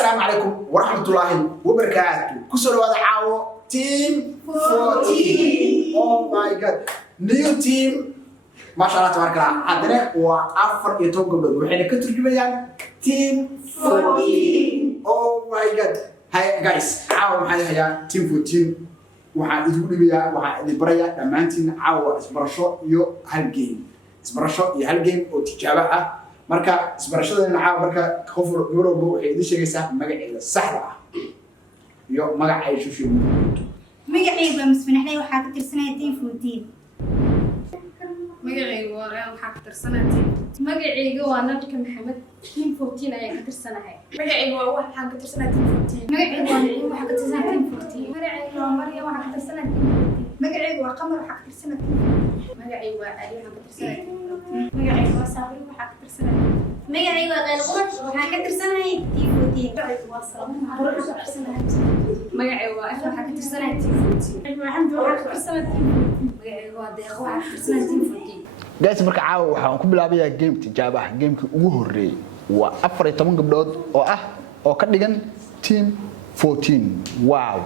السلام عليكم ورحمة الله وبركاته. كسر هذا عاو تيم 14. Oh my god. New team. ما شاء الله تبارك الله. عندنا وأفر يتوقع بدو. وحين كتر جميعا team 14. Oh my god. هاي guys عاو محل هيا team 14. وحا يقولوا بيا وحا البرية لما أنتين عاو اسبرشو يو هالجيم. اسبرشو يو هالجيم وتجابها. marka isbarashada caawa marka qof walba waxay idin sheegaysaa magaceeda saxda ah iyo magaca ay soo sheegay magacayga masfanaxnay waxa ka tirsanaa team 14 magacayga waa real waxa ka tirsanaa team magacayga waa nadka maxamed team 14 ayaa ka tirsanahay magacayga waa waxa ka tirsanaa team 14 magacayga waa naciim waxa ka tirsanaa team 14 magacayga waa maryam waxa ka tirsanaa team 14 magacayga waa qamar waxa ka tirsanaa team 14 magacayga waa ali waxa ka tirsanaa team 14 magacayga waa sabri waxa ka tirsanaa magacayga waa qayl qurux waxa ka tirsanahay team 14 magacayga waa salaam waxa ka tirsanaa magacayga waa afra waxa ka tirsanaa team 14 maxamed waxa ka tirsanaa team 14 magacayga waa deeq waxa ka tirsanaa team 14 guys marka caawa waxaan ku bilaabayaa game tijaabo ah gamekii ugu horeeyay waa 14 gabdhood oo ka dhigan team 14 wow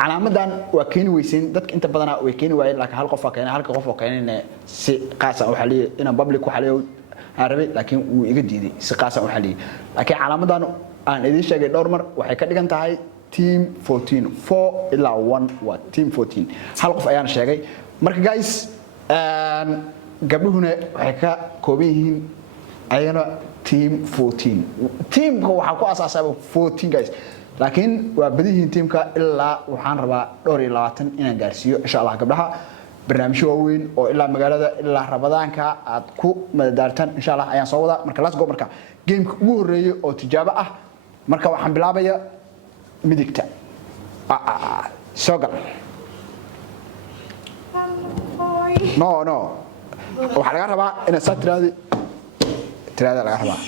calaamadan waa keeni weyseen dadka inta badan way keeni waayeen laakiin hal qof oo keenay halka qof oo keenay si qaas ah waxa leeyahay in public waxa leeyahay arabi laakiin uu iga diiday si qaas ah waxa leeyahay laakiin calaamadan aan idin sheegay dhowr mar waxay ka dhigan tahay team 14 4 ilaa 1 waa team 14 hal qof ayaan sheegay marka guys gabdhuhuna waxay ka kooban yihiin ayana team 14 teamka waxa ku asaasay 14 guys laakiin waa badihiin teamka ilaa waxaan rabaa dhowr iyo 20 inaan gaarsiiyo insha Allah gabdhaha barnaamijyo waaweyn oo ilaa magaalada ilaa Ramadaanka aad ku madadaaltaan insha Allah ayaan soo wadaa marka let's go marka gameka ugu horeeyay oo tijaabo ah marka waxaan bilaabayaa midigta soo gal no waxa laga rabaa in sa tiraada laga rabaa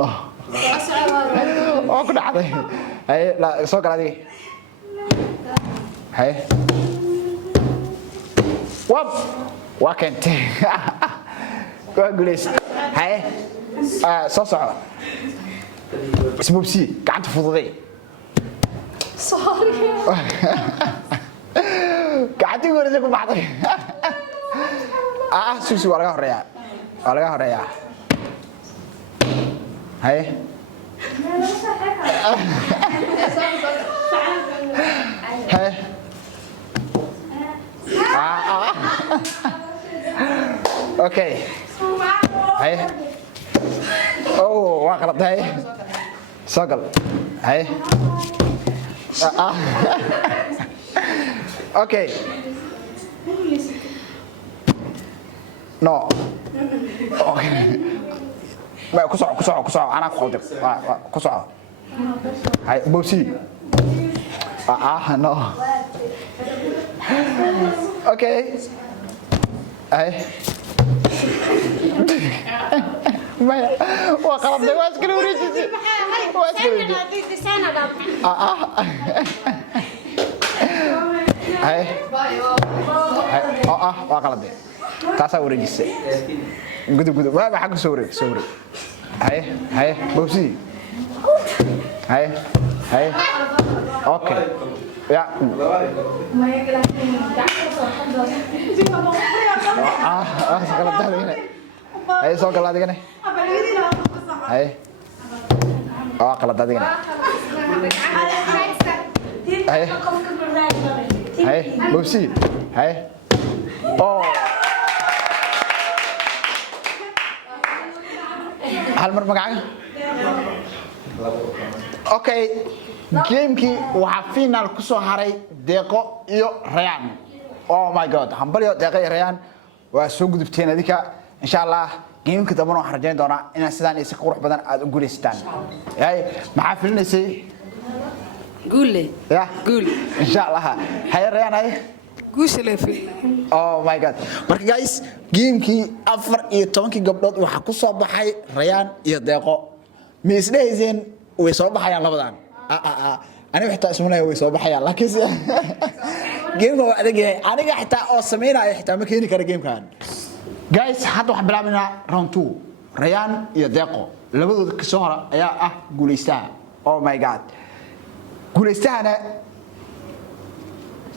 no oo ku dhacday ay la soo galay hay waa kente waa guleys hay soo soco isbuubsi gacanta fududay sorry gacanta goorisa ku baxday suusi waa laga horeeyaa hay hay okay hay waa qalad hay soo gal hay okay no okay ما كسع أنا خالد كسع هاي بوسي no okay هاي ما وقرب ده واسكري وريجي واسكري هاي وقرب ده تاسا وريجي قدو ما حق سوري هاي بوسي هاي اوكي يا غلط هنا هاي سو غلط هنا هاي غلط هنا هاي بوسي هاي hal mar magaca okay gamekii waxa final ku soo haray deeqo iyo rayaan oh my god hambalyo deeqo iyo rayaan waa soo gudubteen adika insha Allah gameka dabana waxaan rajayn doonaa inaan sidaan is qurux badan aad u guuleystaan yaay maxaa filinaysay guule ya guule insha Allah hay rayaan hay oh my god marka guys gamekii 14 gabdhood waxa ku soo baxay rayaan iyo deeqo ma isdheeyeen way soo baxayaan labadan aniga xitaa ismanayo way soo baxayaan laakiin game waa adag yahay aniga xitaa oo sameynaayo xitaa ma keeni kara gamekan guys hadda waxaan bilaabaynaa round 2 rayaan iyo deeqo labadooda ka soo hora ayaa guuleystaha oh my god guuleystahana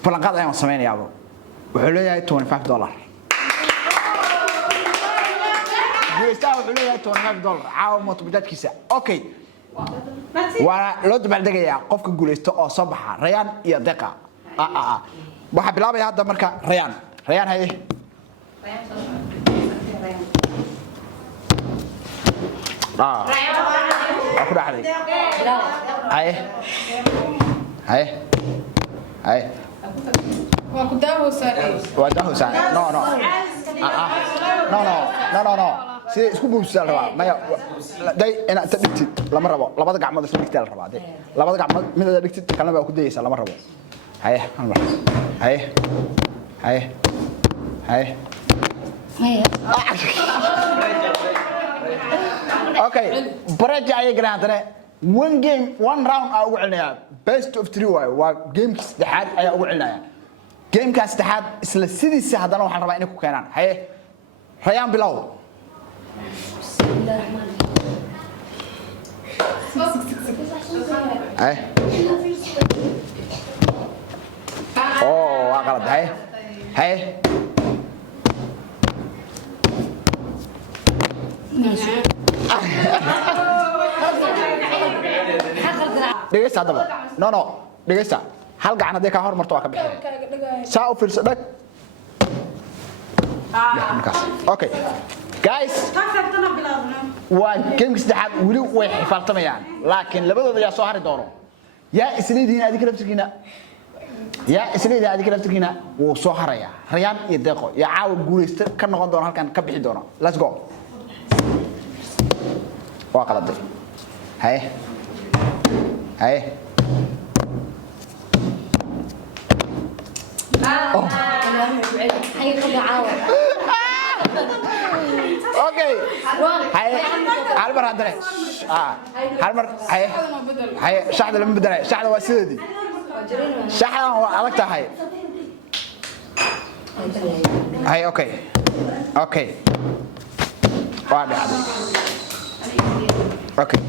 falanqaad ayaan sameynayaa wuxuu leeyahay $25 guuleystaha wuxuu leeyahay $25 caawa mooto bajaajkiisa okay waa loo dabaaldegayaa qofka guuleysto oo soo baxa Rayaan iyo Deqa waxa bilaabaya hadda marka Rayaan haye aku dah hari. Hai. Aku dah usah. Wadah usah. No. Si isku buubsal rabaa. Maya day ina tadhigtid lama rabo. Labada gacmood isla dhigtaa la rabaa day. Labada gacmood mid aad dhigtid kalena baa ku dayaysa lama rabo. Haye. Okay, baraja ay garaantane one game one round aa ugu celinaya best of 3 waa game saddexaad ayaa ugu celinaya game ka saddexaad isla sidiisa hadana waxaan rabaa inay ku keenaan haye Rayaan bilow haye waa qalad haye dhegeysta hadaba no dhegeysta hal gacan hadii ka hormarto waa ka bixin saa u fiirso dhag okay guys waa game saddexaad wili way xifaaltamayaan laakiin labadooda yaa soo hari doono yaa isleediin adiga laftirkiina wuu soo haraya Rayaan iyo Deqo yaa caawa guuleysta ka noqon doona halkan ka bixi doona let's go waa qaladay haye okay hal mar hadane haye shaxda lama bedelay shaxda waa sideedii shaxda waa adag tahay haye okay waa dhacday okay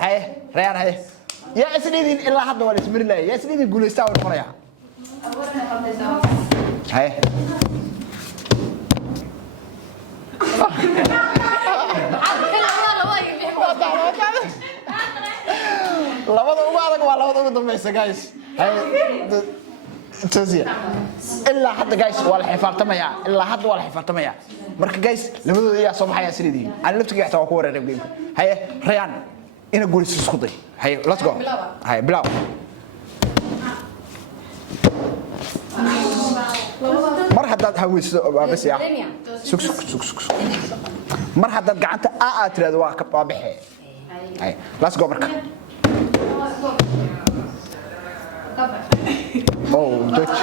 هاي ريان هاي يا اسنيدين الا حد ولا اسمر الله يا اسنيدين غوليستا و نقريا هاي labada ugu adag waa labada ugu dambaysa guys hay tasiya illa hadda guys wala xifaaltamaya marka guys labadooda ayaa soo baxaya siriidii aan laftiga xataa ku wareeray game hay Rayaan ina guulis isku day hay let's go hay bilaw mar haddaad haweyso bas yaa sug mar haddaad gacanta aad tiraado waa ka baabaxay hay let's go marka Dutch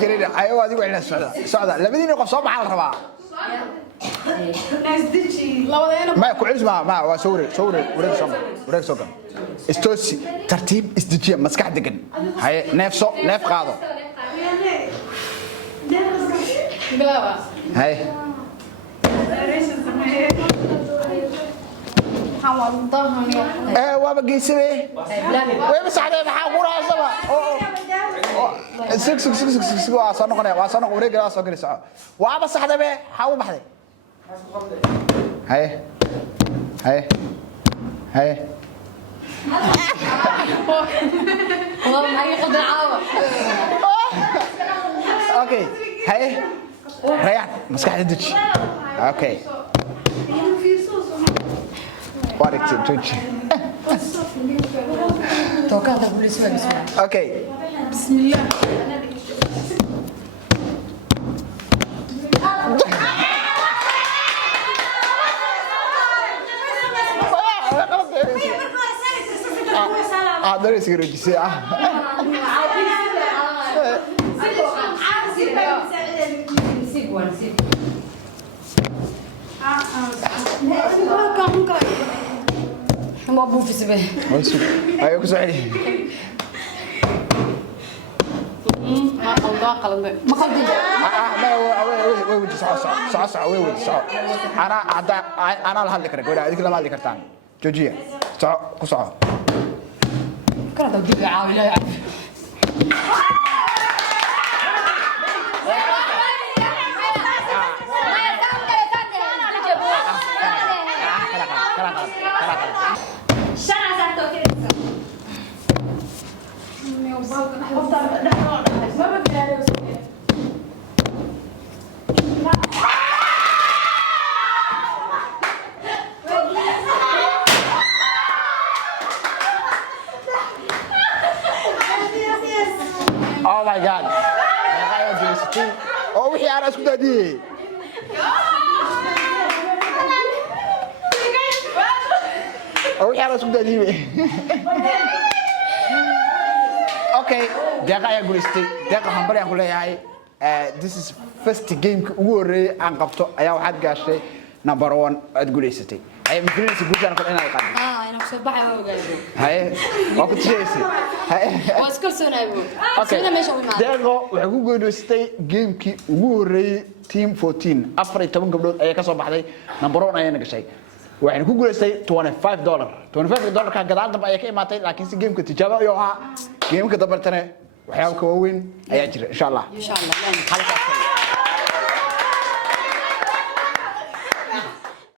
جرينا أيوة دي وعنا سعداء لبدينا قف صوب على الرباع ما كويس ما وسوري وريك صوب استوسي ترتيب استجيب مسكح دقن هاي نفسه نف قاضو هاي وابا قيسوي وين مساعدة بحاقورها سبا سك واسانو قناه واسانو وريق لا سو غليسو وابا صحده به حاو بخدي هاي والله ما يقدر عاوه اوكي هاي ريان مسكح دج اوكي وارك تجي توكل على بوليس بسم الله اوكي بسم الله dari segera jisi ما ابو في سبه ayo ku soo celi ما قلنا ما قلدين ما وي صح وي صح انا لهاد كره غدا اديك لما هاد كرتان جوجيه صح كصح كره دي عاوي لا يعرف Oh my god. Oh wixii aan isku daadiyay. Oh wixii aan isku daadiyay. Okay, deeqa ayaa guulaystay. Deeqa hambari aan ku leeyahay. This is first game ugu horeeyay aan qabto ayaa waxaad gaashay number 1 aad guulaysatay. Ay mafriinsi guushaan ku inay qaado. أنا بصبح ما وقاعد. Hay, waa ku tijaysay. واسكر سنة أبو. سنة ماشي وين معك. deeqo waxay ku guulaystay game-kii ugu horeeyay team 14 14 gabdhood ayaa ka soo baxday number 1 ayayna gashay waxayna ku guulaystay $25 ka gadaal dambe ayay ka imaatay laakiin si game-ka tijaabo ayuu ahaa game-ka dambe waxyaabo ka waaweyn ayaa jira insha Allah إن شاء الله.